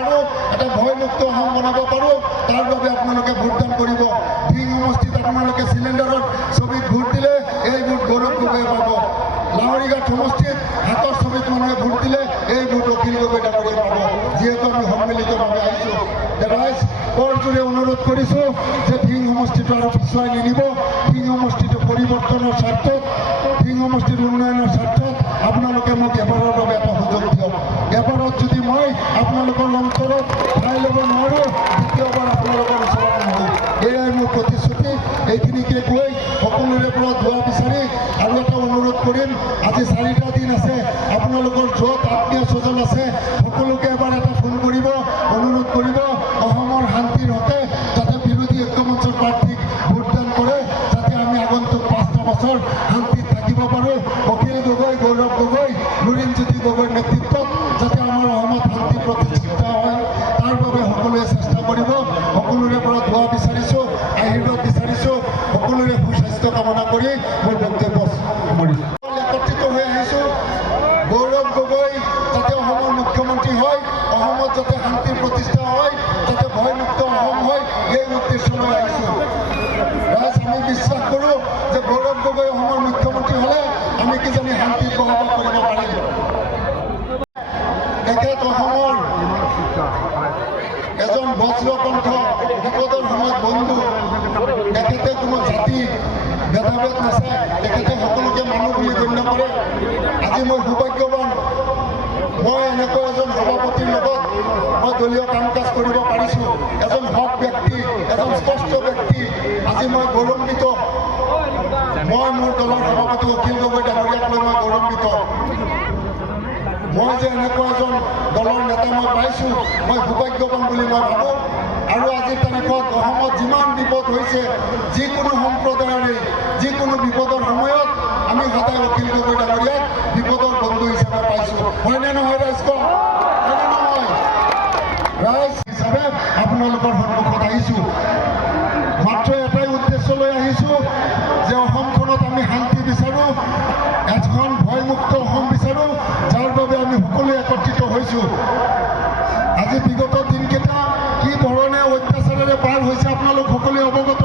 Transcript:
পাৰোঁ, এটা ভয়মুক্ত অসম বনাব পাৰোঁ, তাৰ বাবে আপোনালোকে ভোটদান কৰিব। ধিং সমষ্টিত আপোনালোকে চিলিণ্ডাৰৰ ছবিত ভোট দিলে এই ভোট গৌৰৱ গগৈয়ে পাব। লাহৰীঘাট সমষ্টিত হাতৰ ছবিত মানুহে ভোট দিলে এই ভোট অখিল গগৈ ডাঙৰীয়ে পাব। যিহেতু আমি সন্মিলিতভাৱে আহিছোঁ, ৰাইজ কৰজোৰে অনুৰোধ কৰিছোঁ যে ধিং সমষ্টিটো আৰু পিছুৱাই নিনিব। ধিং সমষ্টিটো পৰিৱৰ্তনৰ স্বাৰ্থত, ধিং সমষ্টিৰ উন্নয়নৰ স্বাৰ্থত আপোনালোকে মোক এবাৰৰ বাবে এটা সুযোগ দিয়ক। এবাৰত যদি মই আপোনালোকৰ অন্তৰত ঠাই ল'ব নোৱাৰোঁ, দ্বিতীয়বাৰ আপোনালোকৰ ওচৰত নহওঁ। এয়াই মোৰ প্ৰতিশ্ৰুতি। এইখিনিকে কৈ সকলোৰে পৰা দোৱা বিচাৰি আৰু এটা অনুৰোধ কৰিম, আজি 4টা দিন আছে, আপোনালোকৰ য'ত আত্মীয় স্বজন আছে সকলোকে এবাৰ এটা ফোন কৰিব, অনুৰোধ কৰিব অসমৰ শান্তিৰ হকে যাতে বিৰোধী ঐক্যমঞ্চৰ প্ৰাৰ্থীক ভোটদান কৰে, যাতে আমি আগন্তুক 5টা বছৰ শান্তিত থাকিব পাৰোঁ। অখিল গগৈ, গৌৰৱ গগৈ, লুৰিণজ্যোতি গগৈৰ নেতৃত্বত যাতে আমাৰ অসমত শান্তি প্ৰতিষ্ঠিত হয়, তাৰ বাবে সকলোৱে চেষ্টা কৰিব। সকলোৰে পৰা দোৱা বিচাৰিছোঁ, আশীৰ্বাদ বিচাৰিছোঁ, সকলোৰে সুস্বাস্থ্য কামনা কৰি মোৰ বক্তব্য সামৰিছোঁ। একত্ৰিত হৈ আহিছোঁ, গৌৰৱ গগৈ যাতে অসমৰ মুখ্যমন্ত্ৰী হয়, অসমত যাতে শান্তিৰ প্ৰতিষ্ঠা হয়, যাতে ভয়মুক্ত অসম হয়, এই উদ্দেশ্য লৈ আহিছোঁ। ৰাইজ, আমি বিশ্বাস কৰোঁ যে গৌৰৱ গগৈ অসমৰ মুখ্যমন্ত্ৰী হ'লে আমি কিজানি শান্তিত বসবাস কৰিব পাৰিম। তেখেত অসমৰ এজন বজ্ৰকণ্ঠ, বিপদৰ সময়ত বন্ধু। তেখেতে কোনো জাতি ভেদাভেদ নাচায়, তেখেতে সকলোকে মানুহ বুলি গণ্য কৰে। আজি মই সৌভাগ্যৱান, মই এনেকুৱা এজন সভাপতিৰ লগত মই দলীয় কাম কাজ কৰিব পাৰিছোঁ। এজন সৎ ব্যক্তি, এজন স্পষ্ট ব্যক্তি। আজি মই গৌৰৱান্বিত। মই মোৰ দলৰ সভাপতি অখিল গগৈ ডাঙৰীয়াক লৈ মই গৌৰৱান্বিত। মই যে এনেকুৱা এজন দলৰ নেতা মই পাইছোঁ, মই সৌভাগ্যৱান বুলি মই ভাবোঁ। আৰু আজিৰ তাৰিখত অসমত যিমান বিপদ হৈছে, যিকোনো সম্প্ৰদায়ৰে যিকোনো বিপদৰ সময়ত আমি সদায় অখিল গগৈ ডাঙৰীয়াক বিপদৰ বন্ধু হিচাপে পাইছোঁ। হয়নে নহয় ৰাইজ? কওক, হয়নে নহয়? ৰাইজ হিচাপে আপোনালোকৰ সন্মুখত আহিছোঁ, মাত্ৰ এটাই উদ্দেশ্য লৈ আহিছোঁ যে অসমখনত আমি শান্তি বিচাৰোঁ, এখন ভয়মুক্ত অসম বিচাৰোঁ, যাৰ বাবে আমি সকলোৱে একত্ৰিত হৈছোঁ। আজি বিগত দিনকেইটা কি ধৰণে অত্যাচাৰেৰে পাৰ হৈছে আপোনালোক সকলোৱে অৱগত।